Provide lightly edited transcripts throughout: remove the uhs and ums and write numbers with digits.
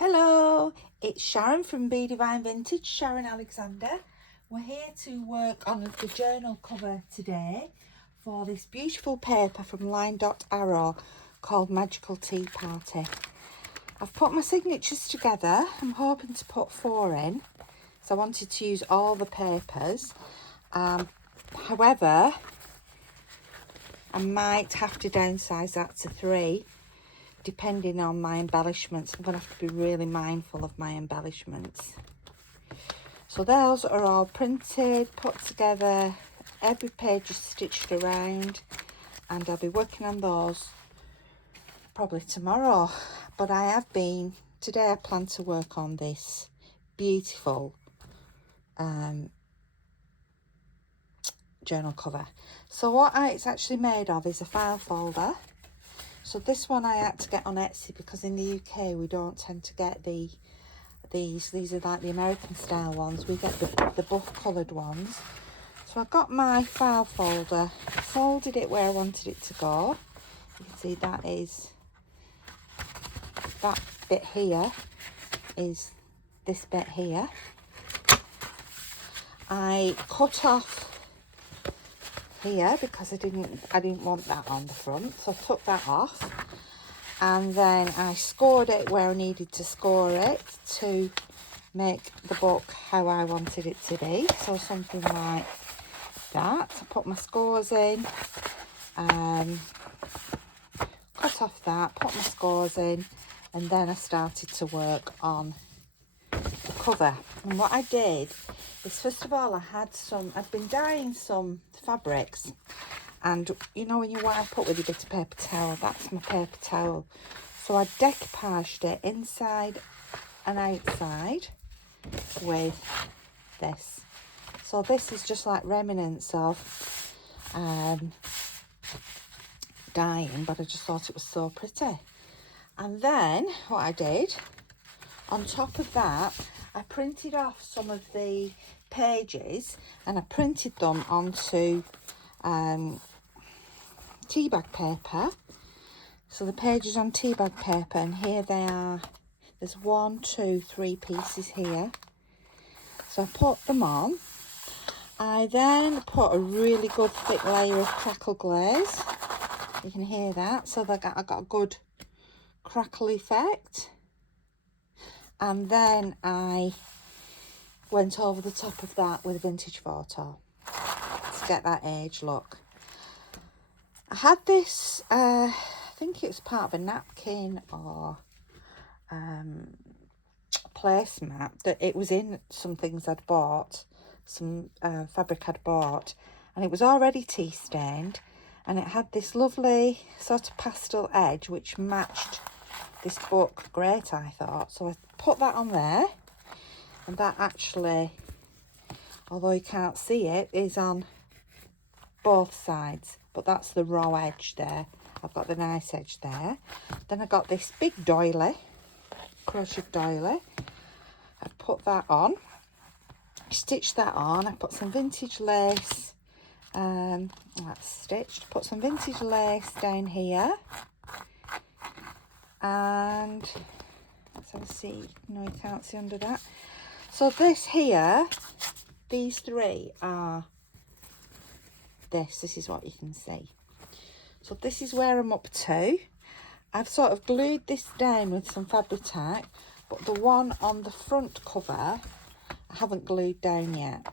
Hello, it's Sharon from Be Divine Vintage, Sharon Alexander. We're here to work on the journal cover today for this beautiful paper from Line Arrow called Magical Tea Party. I've put my signatures together. I'm hoping to put 4 in, so I wanted to use all the papers. However, I might have to downsize that to 3. Depending on my embellishments. I'm going to have to be really mindful of my embellishments. So those are all printed, put together, every page is stitched around, and I'll be working on those probably tomorrow. But today I plan to work on this beautiful journal cover. So what it's actually made of is a file folder. So this one I had to get on Etsy because in the UK we don't tend to get these. These are like the American style ones. We get the buff coloured ones. So I got my file folder, folded it where I wanted it to go. You can see that bit here is this bit here. I cut off here because I didn't want that on the front, so I took that off, and then I scored it where I needed to score it to make the book how I wanted it to be. So something like that. I put my scores in, cut off that, put my scores in, and then I started to work on the cover. And what I did is, first of all, I'd been dyeing some fabrics, and you know when you wipe up with a bit of paper towel, that's my paper towel. So I decoupaged it inside and outside with this. So this is just like remnants of dyeing, but I just thought it was so pretty. And then what I did, on top of that, I printed off some of the pages and I printed them onto tea bag paper. So the pages on tea bag paper, and here they are. There's 1, 2, 3 pieces here. So I put them on. I then put a really good thick layer of crackle glaze. You can hear that. So I got a good crackle effect. And then I went over the top of that with a vintage photo to get that age look. I had this, I think it was part of a napkin or placemat, that it was in some things I'd bought, some fabric I'd bought, and it was already tea stained, and it had this lovely sort of pastel edge which matched this book great, I thought. So I put that on there, and that actually, although you can't see it, is on both sides, but that's the raw edge there. I've got the nice edge there. Then I got this big doily, crochet doily. I put that on, stitched that on. I put some vintage lace, that's stitched. Put some vintage lace down here, and let's have a see. No, you can't see under that. So this here, these 3 are this is what you can see. So this is where I'm up to. I've sort of glued this down with some fabric tack, but the one on the front cover I haven't glued down yet,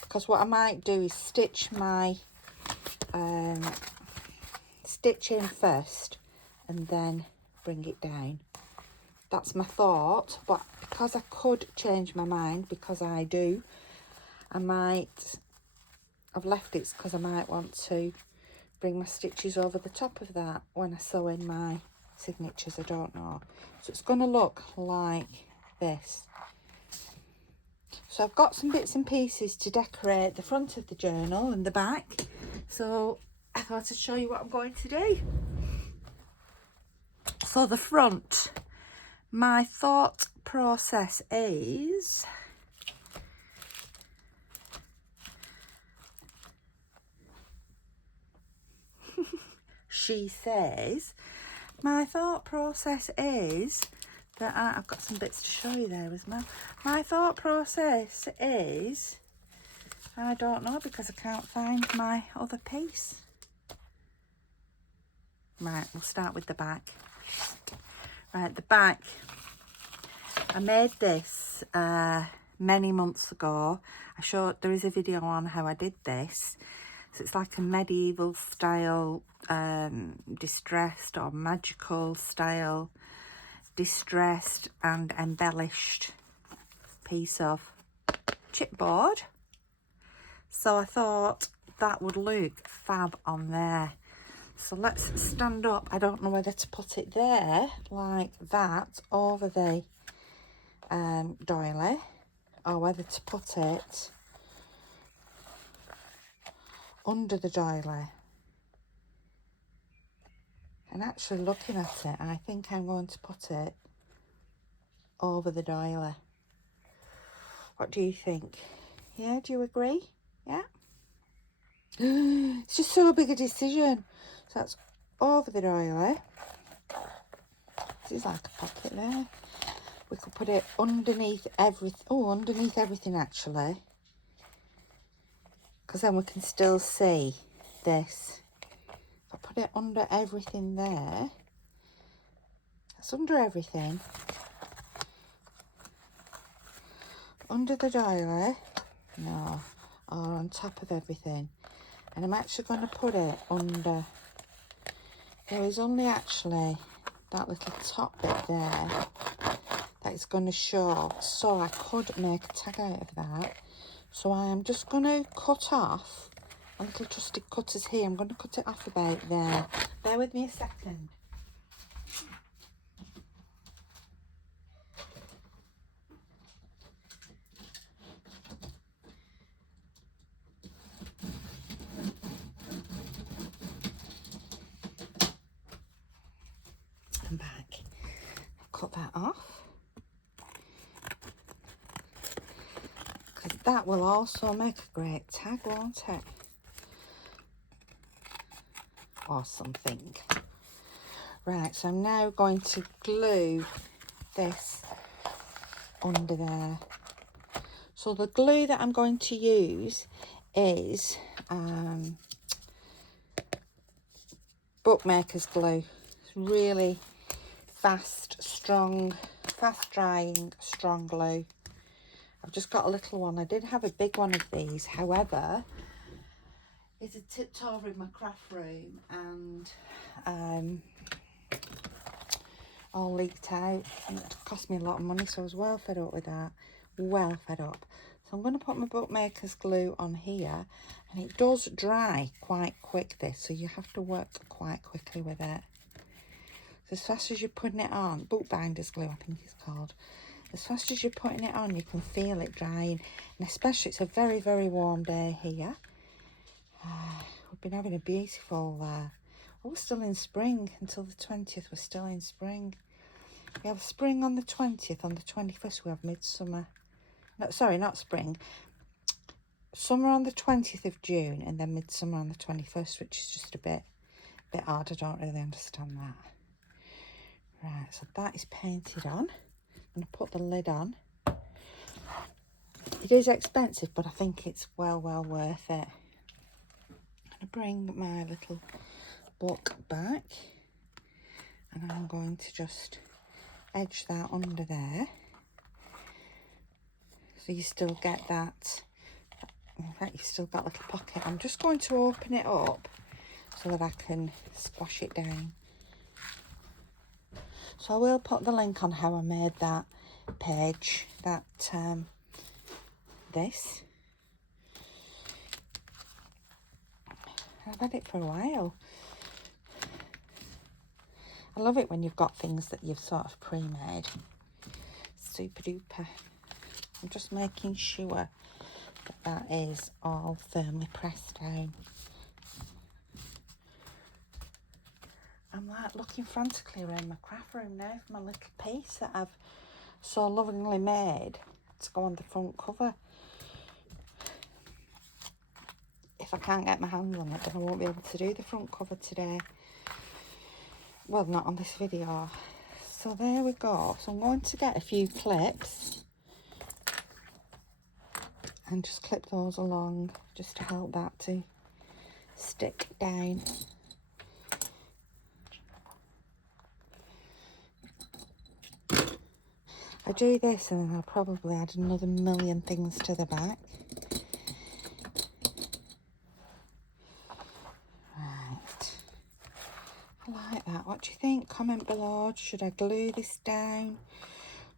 because what I might do is stitch my stitch in first and then bring it down. That's my thought, but because I could change my mind, because I do, I've left it because I might want to bring my stitches over the top of that when I sew in my signatures. I don't know. So it's going to look like this. So I've got some bits and pieces to decorate the front of the journal and the back. So I thought I'd show you what I'm going to do. So the front, my thought process is she says, my thought process is But I've got some bits to show you there as well. My thought process is, I don't know because I can't find my other piece. Right, we'll start with the back. Right, the back. I made this many months ago. There is a video on how I did this. So it's like a medieval style, distressed or magical style, distressed and embellished piece of chipboard. So I thought that would look fab on there. So let's stand up. I don't know whether to put it there like that over the doily, or whether to put it under the doily. And actually looking at it, I think I'm going to put it over the doily. What do you think? Yeah, do you agree? Yeah? It's just so big a decision. So that's over the doily. This is like a pocket there. We could put it underneath everything. Oh, underneath everything actually. Because then we can still see this. If I put it under everything there. That's under everything. Under the doily. No. Or on top of everything. And I'm actually going to put it under. There is only actually that little top bit there that is going to show. So I could make a tag out of that. So I am just going to cut off a little trusty cutters here. I'm going to cut it off about there. Bear with me a second. I'm back. Cut that off. Because that will also make a great tag, won't it? Or something. Right, so I'm now going to glue this under there. So the glue that I'm going to use is bookmaker's glue. It's really fast drying, strong glue. I've just got a little one. I did have a big one of these, however, it's a tipped over in my craft room and all leaked out, and it cost me a lot of money, so I was well fed up with that. Well fed up. So I'm going to put my bookmaker's glue on here, and it does dry quite quick, this, so you have to work quite quickly with it. So as fast as you're putting it on, bookbinder's glue I think it's called, as fast as you're putting it on you can feel it drying, and especially it's a very, very warm day here. We've been having a beautiful, we're still in spring until the 20th, we're still in spring. We have spring on the 20th, on the 21st we have midsummer. No, sorry, not spring. Summer on the 20th of June and then midsummer on the 21st, which is just a bit odd. I don't really understand that. Right, so that is painted on. I'm going to put the lid on. It is expensive, but I think it's well worth it. I'm going to bring my little book back, and I'm going to just edge that under there. So you still get that, in fact you've still got a little pocket. I'm just going to open it up so that I can squash it down. So I will put the link on how I made that page, that this. I've had it for a while. I love it when you've got things that you've sort of pre-made. Super duper. I'm just making sure that is all firmly pressed down. I'm like looking frantically around my craft room now for my little piece that I've so lovingly made to go on the front cover. If I can't get my hands on it, then I won't be able to do the front cover today. Well, not on this video. So there we go. So I'm going to get a few clips and just clip those along just to help that to stick down. I do this and then I'll probably add another million things to the back. Right. I like that. What do you think? Comment below. Should I glue this down?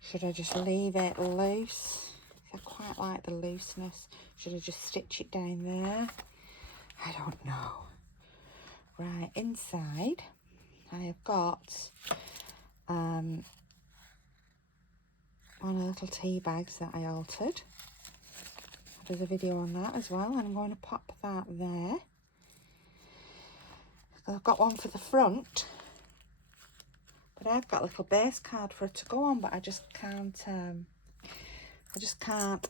Should I just leave it loose? I quite like the looseness. Should I just stitch it down there? I don't know. Right, inside I have got one of the little tea bags that I altered. There's a video on that as well, and I'm going to pop that there. I've got one for the front, but I've got a little base card for it to go on, but I just can't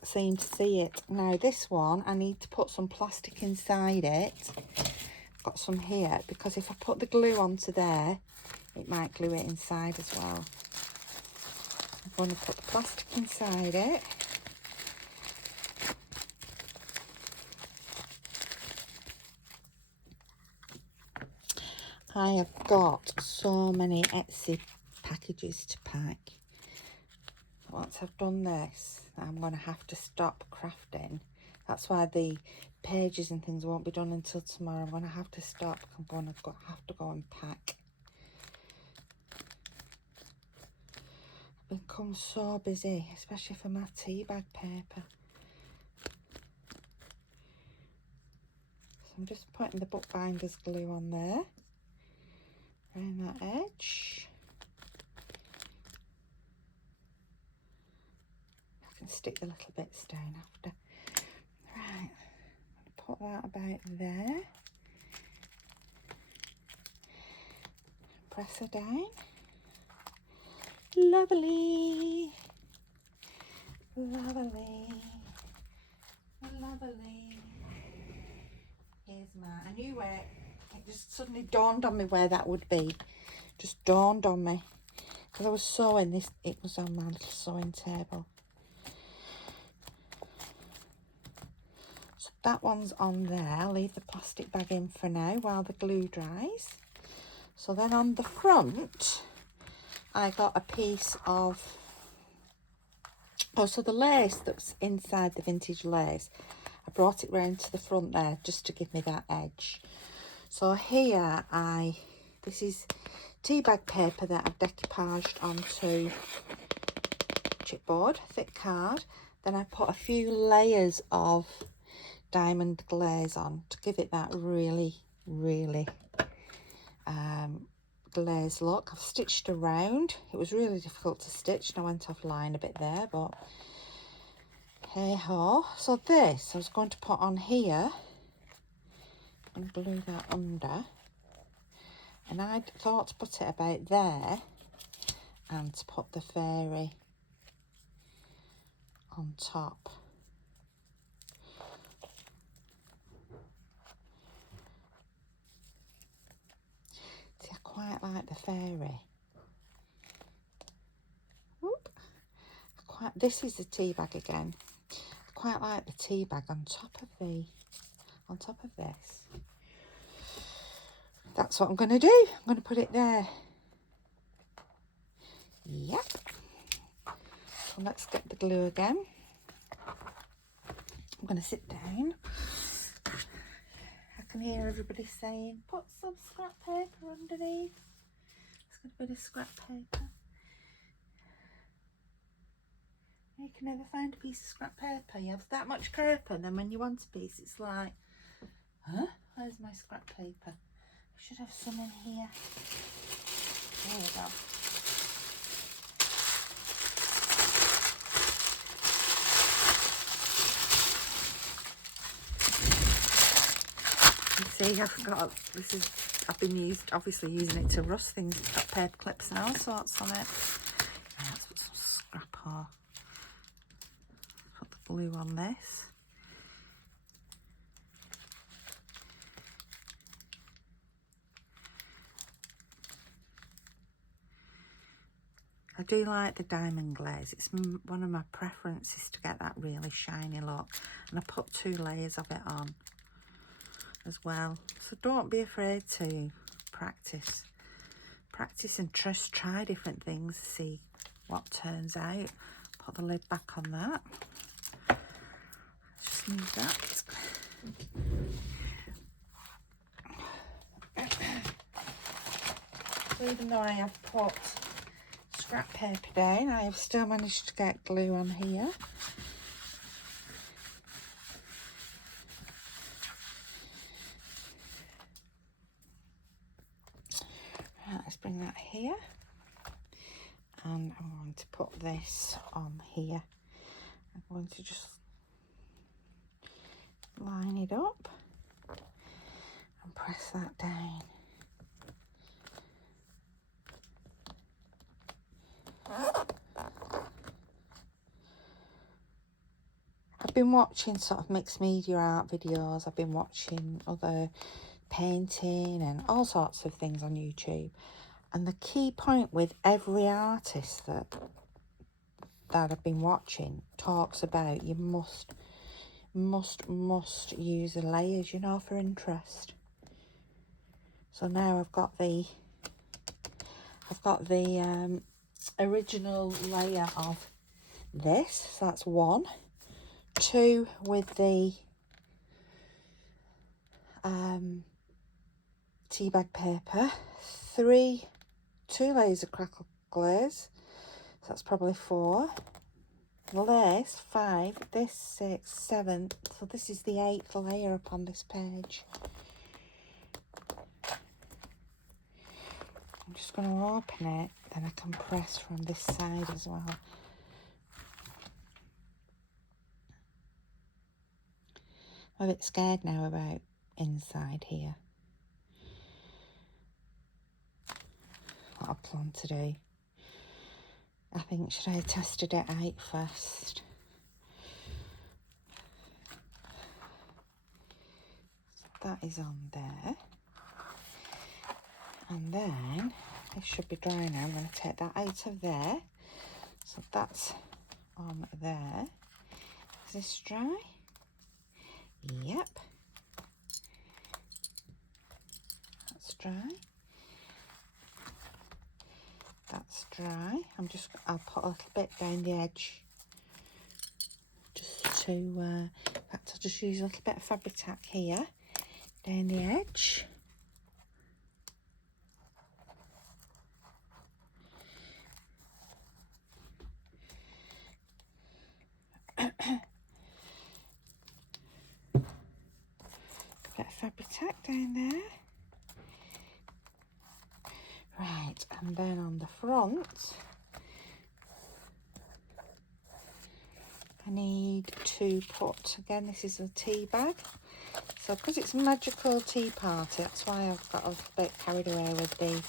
seem to see it. Now this one, I need to put some plastic inside it. I've got some here, because if I put the glue onto there, it might glue it inside as well. I'm going to put the plastic inside it. I have got so many Etsy packages to pack. Once I've done this, I'm going to have to stop crafting. That's why the pages and things won't be done until tomorrow. I'm going to have to stop. I'm going to have to go and pack. I've become so busy, especially for my tea bag paper. So I'm just putting the bookbinder's glue on there, around that edge. I can stick the little bits down after. Right, put that about there. Press her down. Lovely. Lovely. Lovely. Here's my, I knew where, it just suddenly dawned on me where that would be. Just dawned on me. Because I was sewing this, it was on my little sewing table. So that one's on there. I'll leave the plastic bag in for now while the glue dries. So then on the front, I got a piece of, so the lace that's inside the vintage lace, I brought it round to the front there just to give me that edge. So here this is tea bag paper that I've decoupaged onto chipboard, thick card. Then I put a few layers of diamond glaze on to give it that really glazed look. I've stitched around. It was really difficult to stitch and I went offline a bit there, but hey ho. So this I was going to put on here and glue that under, and I thought to put it about there and to put the fairy on top. See, I quite like the fairy. Whoop. This is the tea bag again. I quite like the tea bag on top of this. That's what I'm going to do. I'm going to put it there. Yep. So let's get the glue again. I'm going to sit down. I can hear everybody saying, put some scrap paper underneath. It's got a bit of scrap paper. You can never find a piece of scrap paper. You have that much paper, and then when you want a piece, it's like, huh? Where's my scrap paper? I should have some in here. There we go. You see, I've been obviously using it to rust things. It's got paper clips and all sorts on it. Right, let's put some scrap on. Put the glue on this. do like the diamond glaze. It's one of my preferences to get that really shiny look. And I put 2 layers of it on as well. So don't be afraid to practice. Practice and just try different things, see what turns out. Put the lid back on that. Just move that. So even though I have put scrap paper down, I have still managed to get glue on here. Right, let's bring that here. And I'm going to put this on here. I'm going to just line it up and press that down. I've been watching sort of mixed media art videos. I've been watching other painting and all sorts of things on YouTube. And the key point with every artist that I've been watching talks about you must use the layers, you know, for interest. So now I've got the original layer of this. So that's 1, 2 with the tea bag paper, 3, 2 layers of crackle glaze. So that's probably 4. Lace 5, this 6, 7. So this is the 8th layer upon this page. I'm just going to open it, then I can press from this side as well. I'm a bit scared now about inside here. What I plan to do. I think, should I have tested it out first? So that is on there. And then, this should be dry now. I'm going to take that out of there. So that's on there. Is this dry? Yep. That's dry. That's dry. I'll put a little bit down the edge. Just to, in fact, I'll just use a little bit of fabric tack here. Down the edge. Bit of fabric tack down there. Right, and then on the front, I need to put, again, this is a tea bag. So because it's a magical tea party, that's why I've got a little bit carried away with the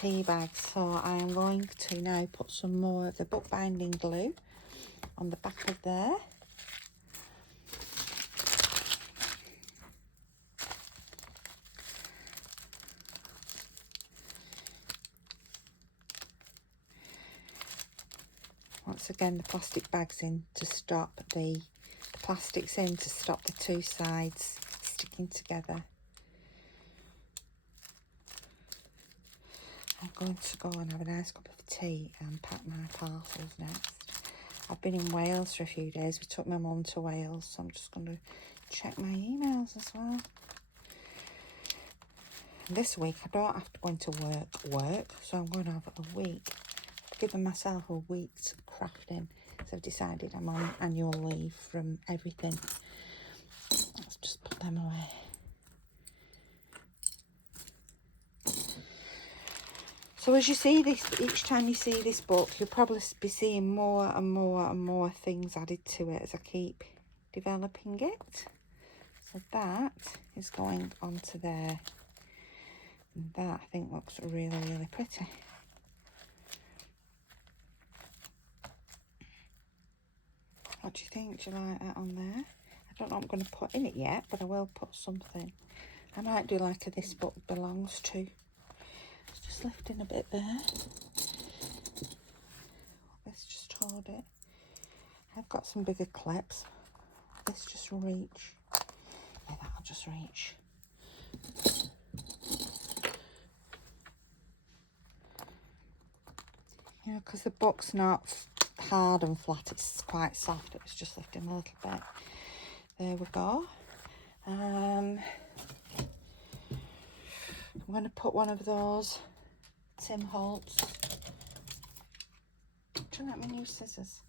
tea bag. So I am going to now put some more of the bookbinding glue on the back of there. Once again, the plastic bag's in to stop the plastic's in to stop the 2 sides sticking together. I'm going to go and have a nice cup of tea and pack my parcels next. I've been in Wales for a few days. We took my mum to Wales, so I'm just going to check my emails as well. And this week I don't have to go into work, so I'm going to have a week. I've given myself a week's crafting, so I've decided I'm on annual leave from everything. Let's just put them away. So as you see this, each time you see this book, you'll probably be seeing more and more and more things added to it as I keep developing it. So that is going onto there. And that I think looks really, really pretty. What do you think? Do you like that on there? I don't know what I'm going to put in it yet, but I will put something. I might do like a this book belongs to. Just lifting a bit there. just hold it. I've got some bigger clips. This just reach. Yeah, that'll just reach. You know, because the book's not hard and flat, it's quite soft. It was just lifting a little bit. There we go. I'm going to put one of those Tim Holtz. Do you like my new scissors?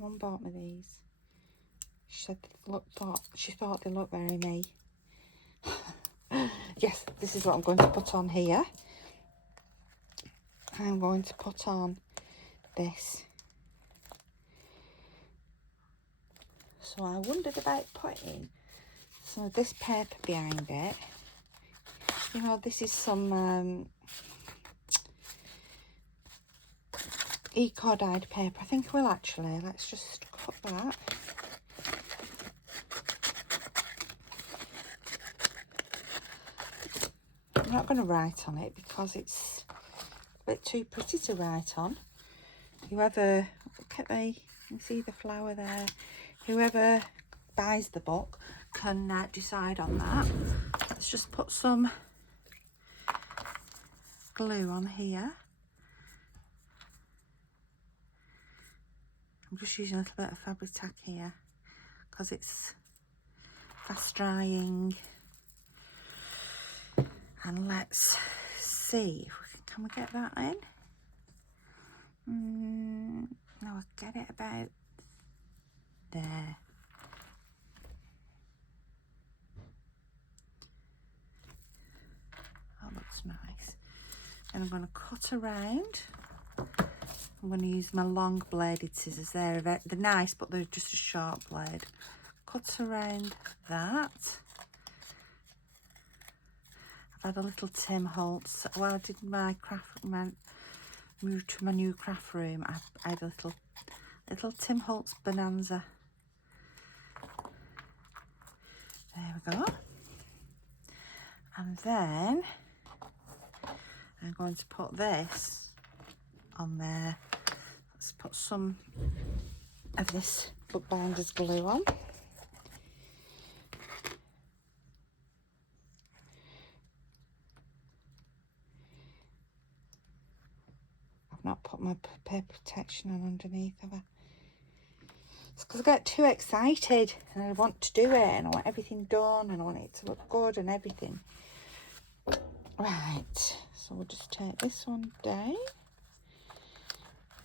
Mum bought me these. She said she thought they looked very me. Yes, this is what I'm going to put on here. I'm going to put on this. So I wondered about putting some of this paper behind it. You know, this is some eco-dyed paper. I think I will actually. Let's just cut that. I'm not going to write on it because it's a bit too pretty to write on. Whoever, look at you can see the flower there. Whoever buys the book can decide on that. Let's just put some glue on here. I'm just using a little bit of fabric tack here because it's fast drying. And let's see if can we get that in. No, I'll get it about there. That looks nice. And I'm going to cut around. I'm going to use my long bladed scissors. They're nice, but they're just a sharp blade. Cut around that. I've had a little Tim Holtz. While I did my moved to my new craft room, I had a little Tim Holtz bonanza. There we go. And then I'm going to put this on there. Let's put some of this bookbinder's glue on. I've not put my paper protection on underneath, have I? It's because I get too excited and I want to do it and I want everything done and I want it to look good and everything. Right, so we'll just take this one down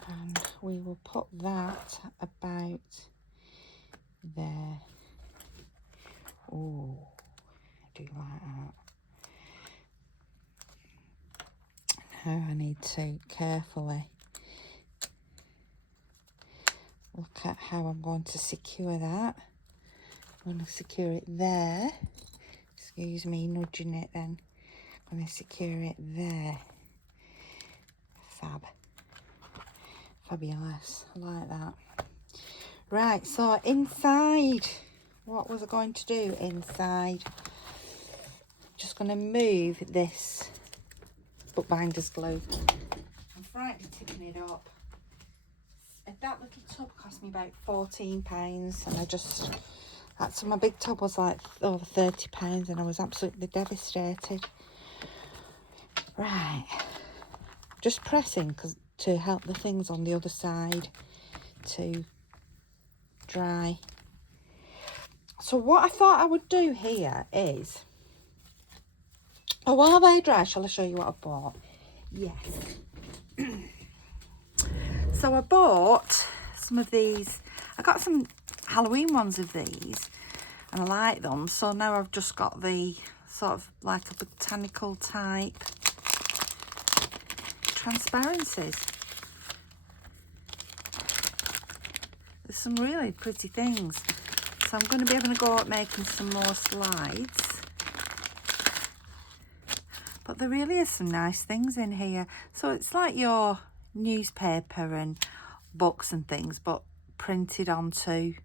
and we will put that about there. Oh, I do like that. Now I need to carefully look at how I'm going to secure that. I'm going to secure it there. Excuse me nudging it then. I'm going to secure it there. Fab. Fabulous. I like that. Right, so inside, what was I going to do inside? Just going to move this bookbinder's glue. I'm frightened of tipping it up. That little tub cost me about £14 and so my big tub was like over £30 and I was absolutely devastated. Right, just pressing to help the things on the other side to dry. So what I thought I would do here is, while they dry, shall I show you what I bought? Yes. So I bought some of these. I got some Halloween ones of these and I like them. So now I've just got the sort of like a botanical type transparencies. There's some really pretty things. So I'm going to be having a go at making some more slides. But there really is some nice things in here. So it's like your newspaper and books and things, but printed onto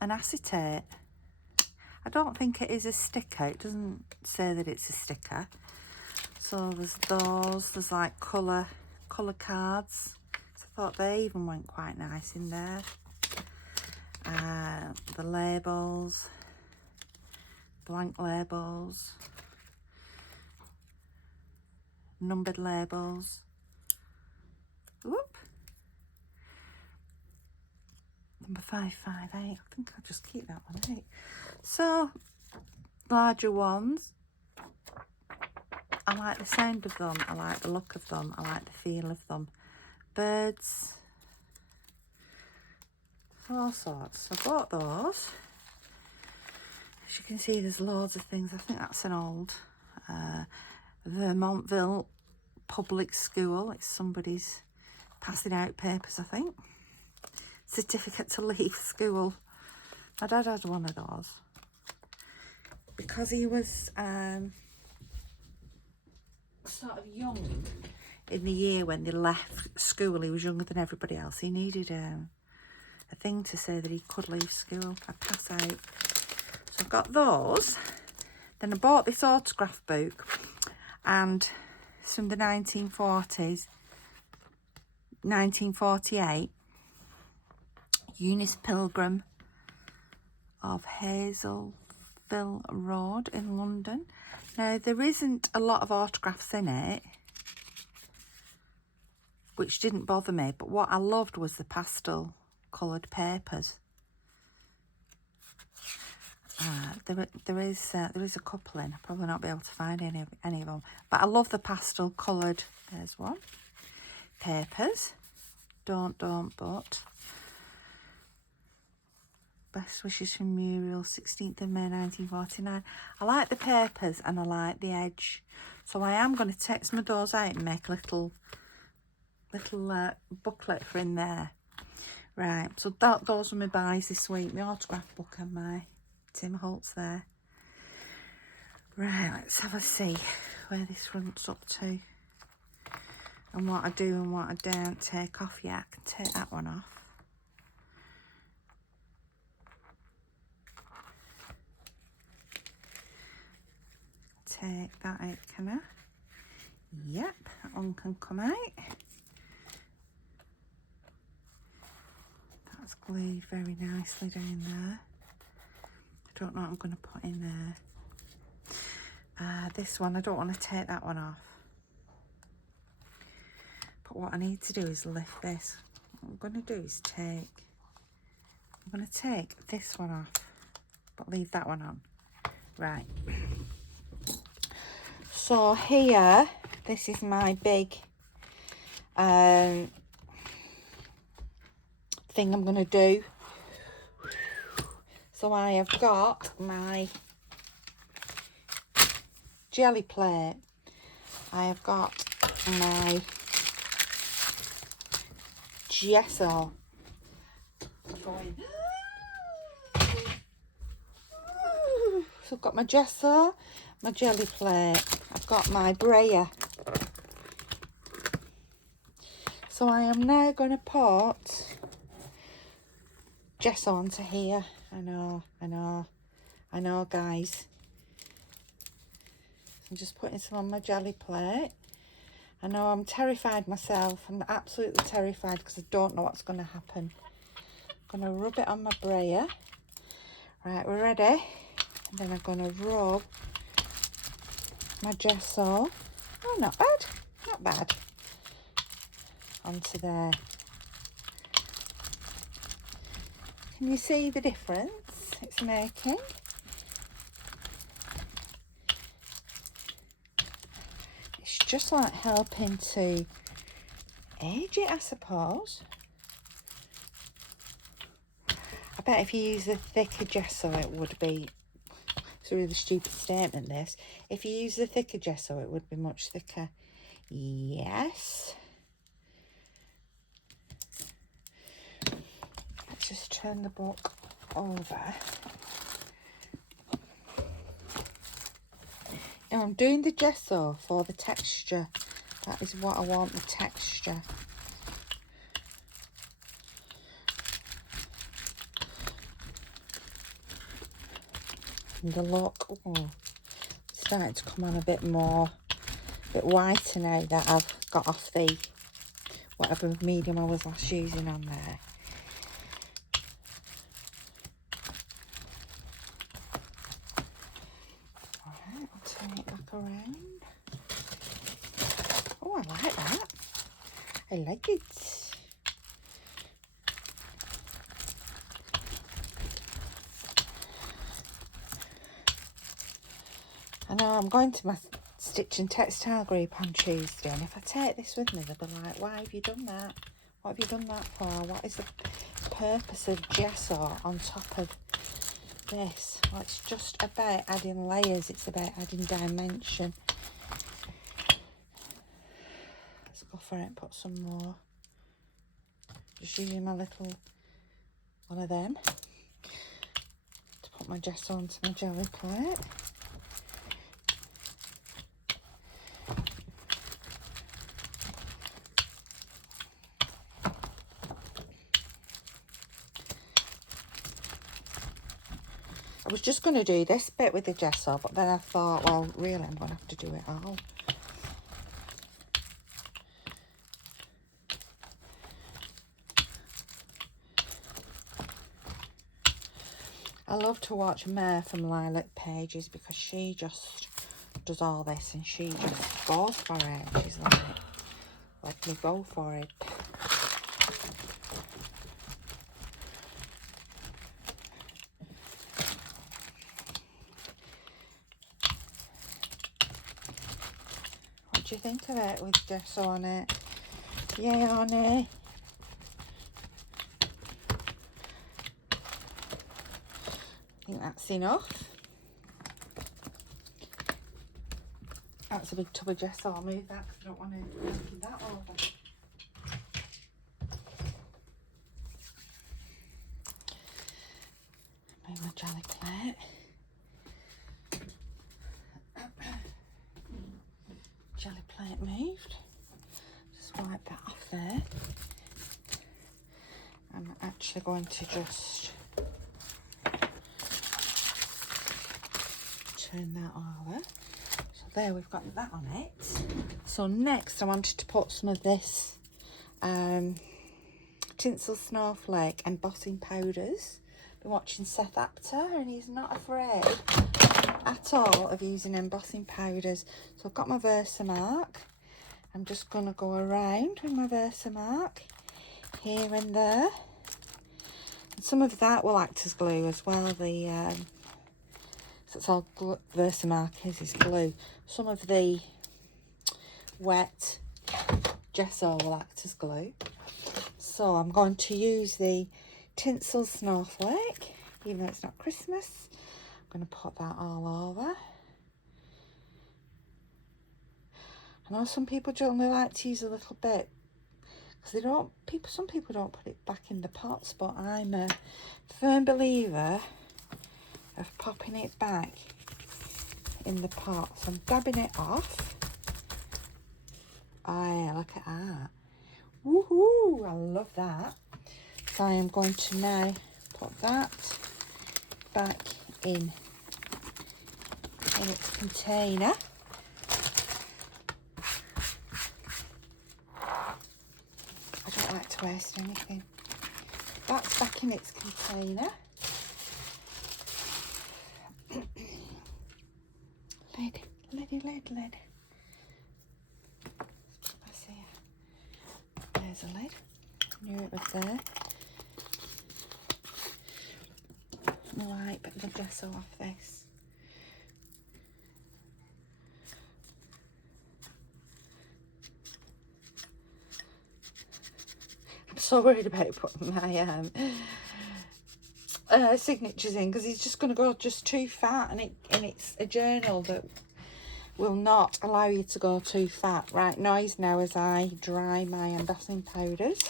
an acetate. I don't think it is a sticker. It doesn't say that it's a sticker. So there's those. There's like colour cards. So I thought they even went quite nice in there. The labels, blank labels, numbered labels. Whoop. Number 558. I think I'll just keep that one 8. So larger ones. I like the sound of them. I like the look of them. I like the feel of them. Birds. All sorts. So I bought those. As you can see, there's loads of things. I think that's an old Vermontville public school. It's somebody's passing out papers, I think. Certificate to leave school. My dad had one of those. Because he was sort of young in the year when they left school, he was younger than everybody else. He needed a thing to say that he could leave school, a pass out. So I got those. Then I bought this autograph book, and it's from the 1940s, 1948, Eunice Pilgrim of Hazelville Road in London. Now, there isn't a lot of autographs in it, which didn't bother me, but what I loved was the pastel coloured papers. There is a couple in. I'll probably not be able to find any of them, but I love the pastel coloured. There's one. Papers. Don't, but. Best wishes from Muriel, 16th of May 1949. I like the papers and I like the edge. So I am going to take some of those out and make a little booklet for in there. Right, so those were my buys this week. My autograph book and my Tim Holtz there. Right, let's have a see where this runs up to. And what I do and what I don't take off yet. I can take that one off. Take that out, can I? Yep, that one can come out. That's glued very nicely down there. I don't know what I'm going to put in there. This one, I don't want to take that one off. But what I need to do is lift this. What I'm going to do is I'm going to take this one off, but leave that one on. Right. So here, this is my big thing I'm going to do. So I have got my jelly plate. I have got my gesso. So I've got my gesso, my jelly plate. I've got my brayer. So I am now going to put gesso onto here. I know, guys. I'm just putting some on my jelly plate. I know I'm terrified myself. I'm absolutely terrified because I don't know what's going to happen. I'm going to rub it on my brayer. Right, we're ready. And then I'm going to rub my gesso. Oh, not bad. Not bad. Onto there. Can you see the difference it's making? It's just like helping to age it, I suppose. I bet if you use the thicker gesso, it would be... It's a really stupid statement, this. If you use the thicker gesso, it would be much thicker. Yes. Let's just turn the book over. Now I'm doing the gesso for the texture. That is what I want, the texture. And the look, oh, it's starting to come on a bit more, a bit whiter now that I've got off the whatever medium I was last using on there. Alright, I'll turn it back around. Oh, I like that. I like it. I know I'm going to my stitch and textile group on Tuesday, and if I take this with me, they'll be like, why have you done that? What have you done that for? What is the purpose of gesso on top of this? Well, it's just about adding layers. It's about adding dimension. Let's go for it and put some more. Just using my little one of them to put my gesso onto my jelly plate. I was just going to do this bit with the gesso, but then I thought, well, really, I'm going to have to do it all. I love to watch Mare from Lilac Pages because she just does all this and she just goes for it. She's like, let me go for it. What do you think of it with gesso on it? Yay or nay? I think that's enough. That's a big tub of gesso. I'll move that because I don't want to empty that over. Move my jelly plate. Jelly plate moved. Just wipe that off there. I'm actually going to just turn that over. So there, we've got that on it. So next I wanted to put some of this Tinsel Snowflake embossing powders. Been watching Seth Apter and he's not afraid at all of using embossing powders. So I've got my Versamark. I'm just going to go around with my Versamark here and there. And some of that will act as glue as well. So it's all Versamark is glue. Some of the wet gesso will act as glue. So I'm going to use the Tinsel Snowflake, even though it's not Christmas. I'm going to put that all over. I know some people generally like to use a little bit because some people don't put it back in the pots, but I'm a firm believer of popping it back in the pot. So I'm dabbing it off. Oh yeah, look at that. Woohoo! I love that. So I am going to now put that back in its container. I don't like to waste anything. That's back in its container. Lid. I see it. There's a lid. Knew it was there. Wipe the gesso off this. I'm so worried about putting my signatures in because it's just going to go just too fat, and it's a journal that will not allow you to go too fat. Right, noise now as I dry my embossing powders.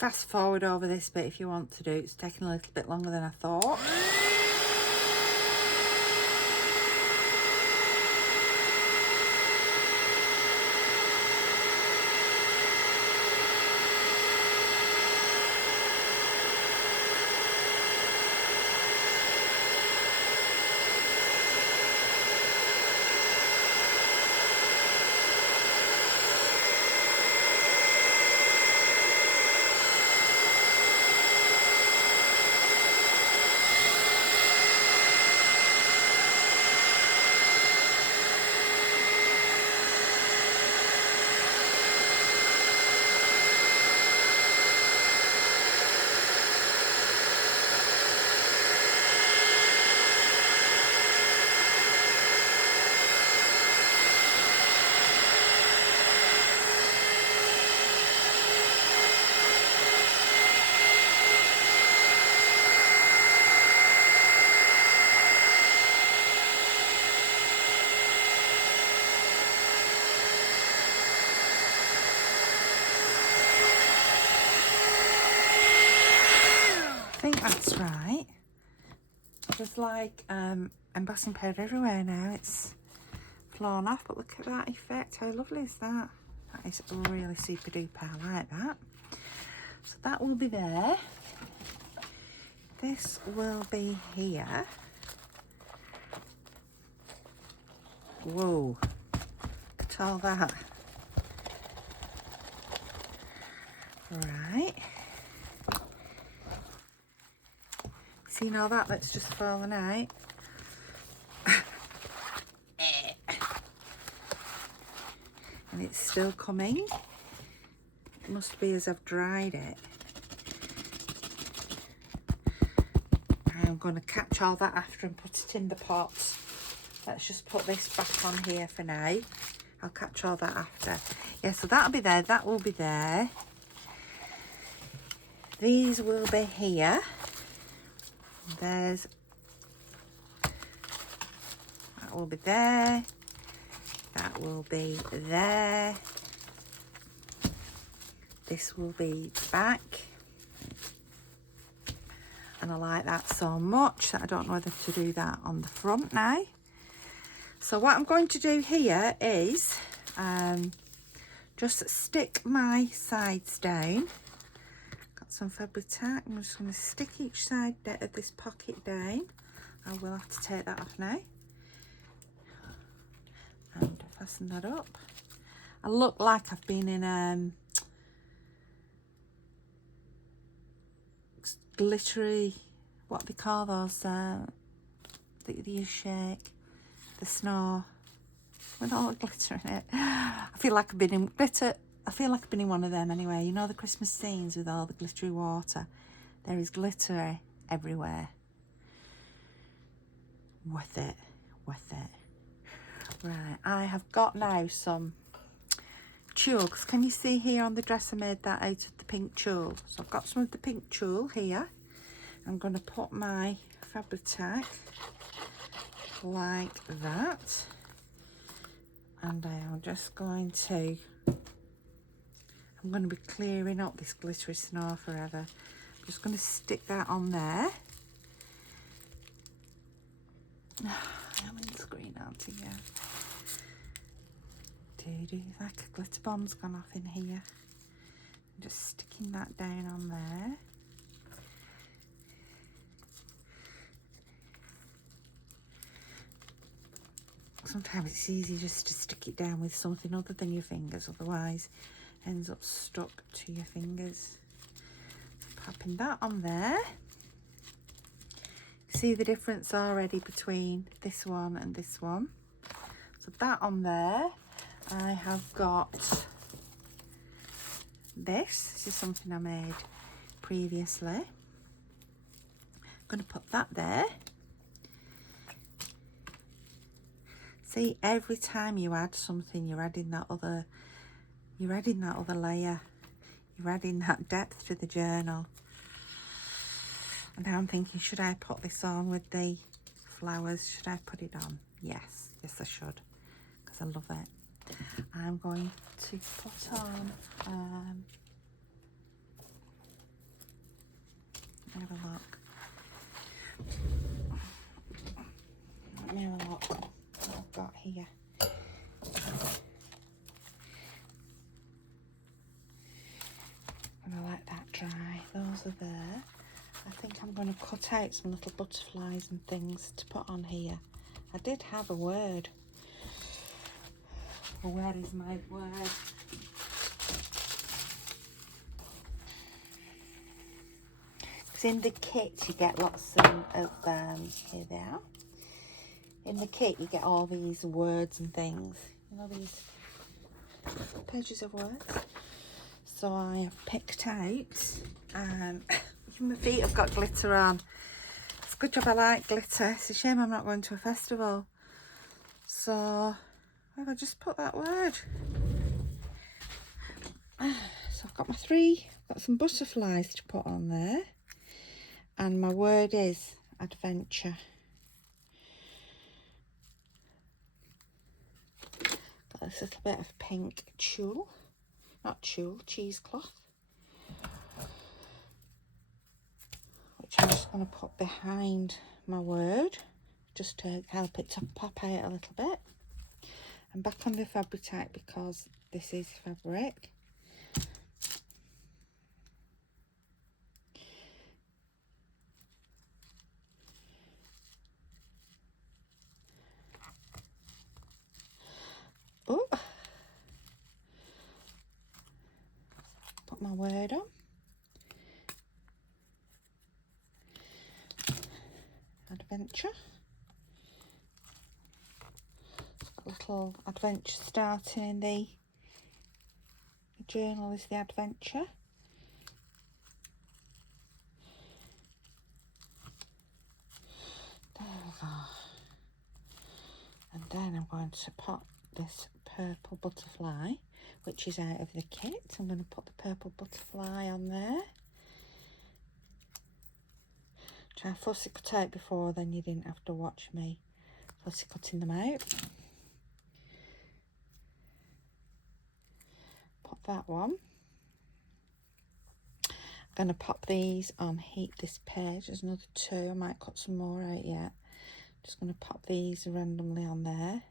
fast forward over this bit if you want to do. It's taking a little bit longer than I thought. I think that's right. There's like embossing powder everywhere now. It's flown off, but look at that effect. How lovely is that? That is really super duper. I like that. So that will be there. This will be here. Whoa, look at all that. Right. Seen all that that's just fallen out? And it's still coming. It must be as I've dried it. I'm going to catch all that after and put it in the pot. Let's just put this back on here for now. I'll catch all that after. Yeah, so that'll be there. That will be there. These will be here. There's, that will be there, that will be there, this will be back, and I like that so much that I don't know whether to do that on the front now. So what I'm going to do here is just stick my sides down. Some fabric tack. I'm just going to stick each side of this pocket down. I will have to take that off now and fasten that up. I look like I've been in glittery, what do they call those that you shake, the snow with all the glitter in it. I feel like I've been in glitter. I feel like I've been in one of them anyway. You know the Christmas scenes with all the glittery water? There is glitter everywhere. Worth it. Worth it. Right, I have got now some tulle. Can you see here on the dress I made that out of the pink tulle? So I've got some of the pink tulle here. I'm going to put my fabric tack like that. And I am just going to... I'm going to be clearing up this glittery snow forever. I'm just going to stick that on there. I'm in the screen, aren't I? Yeah. Like a glitter bomb's gone off in here. I'm just sticking that down on there. Sometimes it's easy just to stick it down with something other than your fingers, otherwise ends up stuck to your fingers. Popping that on there. See the difference already between this one and this one. So that on there. I have got this. This is something I made previously. I'm going to put that there. See, every time you add something, you're adding that other layer. You're adding that depth to the journal. And now I'm thinking, should I put this on with the flowers? Should I put it on? Yes, I should, because I love it. I'm going to put on have a look. Let me have a look what I've got here. I'm going to let that dry. Those are there. I think I'm going to cut out some little butterflies and things to put on here. I did have a word. Well, where is my word? Because in the kit you get lots of here they are. In the kit you get all these words and things. You know, these pages of words. So I have picked out, my feet have got glitter on. It's a good job I like glitter. It's a shame I'm not going to a festival. So I'll just put that word. So I've got my got some butterflies to put on there. And my word is adventure. Got this little bit of pink tulle. Not tulle, cheesecloth. Which I'm just going to put behind my word. Just to help it to pop out a little bit. And back on the fabric tape because this is fabric. Oh, put my word on. Adventure. It's got a little adventure starting in the journal is the adventure. There we go. And then I'm going to put this purple butterfly, which is out of the kit. I'm going to put the purple butterfly on there. Try fussy cut out before, then you didn't have to watch me fussy cutting them out. Pop that one. I'm going to pop these on heat this page. There's another two. I might cut some more out yet. Just going to pop these randomly on there.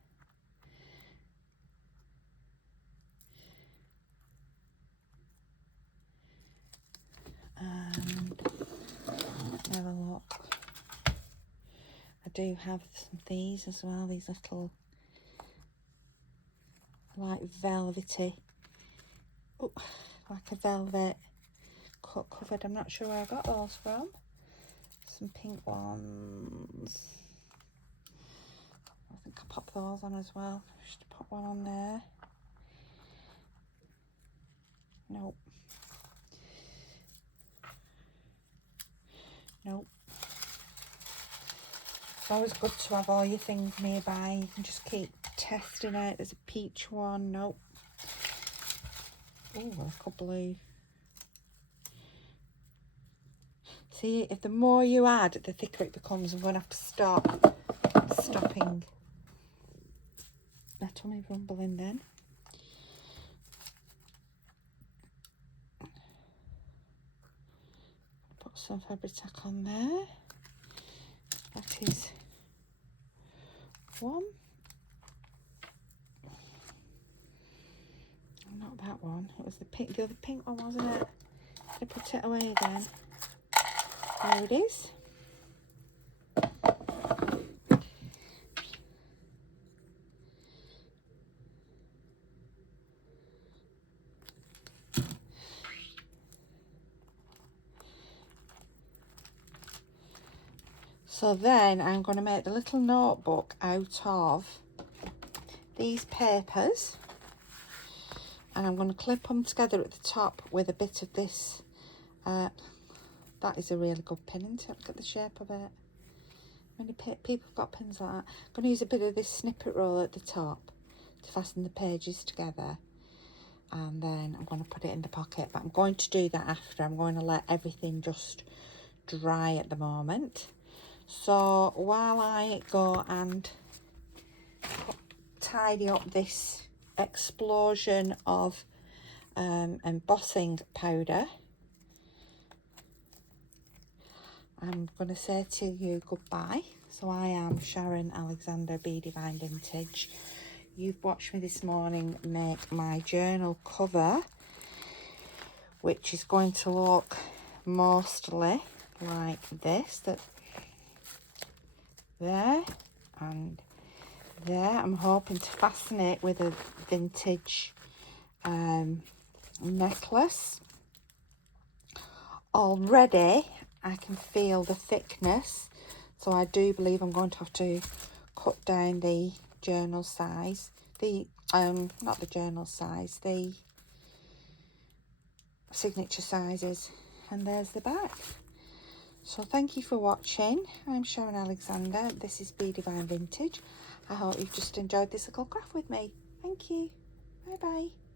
Have a look. I do have some of these as well. These little like velvety, oh, like a velvet cut covered. I'm not sure where I got those from. Some pink ones. I think I popped those on as well. Just pop one on there. Nope. Nope. It's always good to have all your things nearby. You can just keep testing out. There's a peach one. Nope. Oh, like a blue. See, if the more you add, the thicker it becomes. I'm going to have to stop stopping. Let me rumble in then. Put some fabric tack on there. That is one. Not that one. It was the pink. The other pink one, wasn't it? I put it away again. There it is. So then I'm going to make the little notebook out of these papers, and I'm going to clip them together at the top with a bit of this. That is a really good pin, isn't it? Look at the shape of it. Many people have got pins like that. I'm going to use a bit of this snippet roll at the top to fasten the pages together, and then I'm going to put it in the pocket. But I'm going to do that after. I'm going to let everything just dry at the moment. So while I go and tidy up this explosion of embossing powder, I'm going to say to you goodbye. So I am Sharon Alexander, Be Divine Vintage. You've watched me this morning make my journal cover, which is going to look mostly like this. That there and there. I'm hoping to fasten it with a vintage necklace. Already I can feel the thickness, so I do believe I'm going to have to cut down the journal size, the not the journal size, the signature sizes. And there's the back. So thank you for watching. I'm Sharon Alexander. This is Be Divine Vintage. I hope you've just enjoyed this little craft with me. Thank you. Bye bye.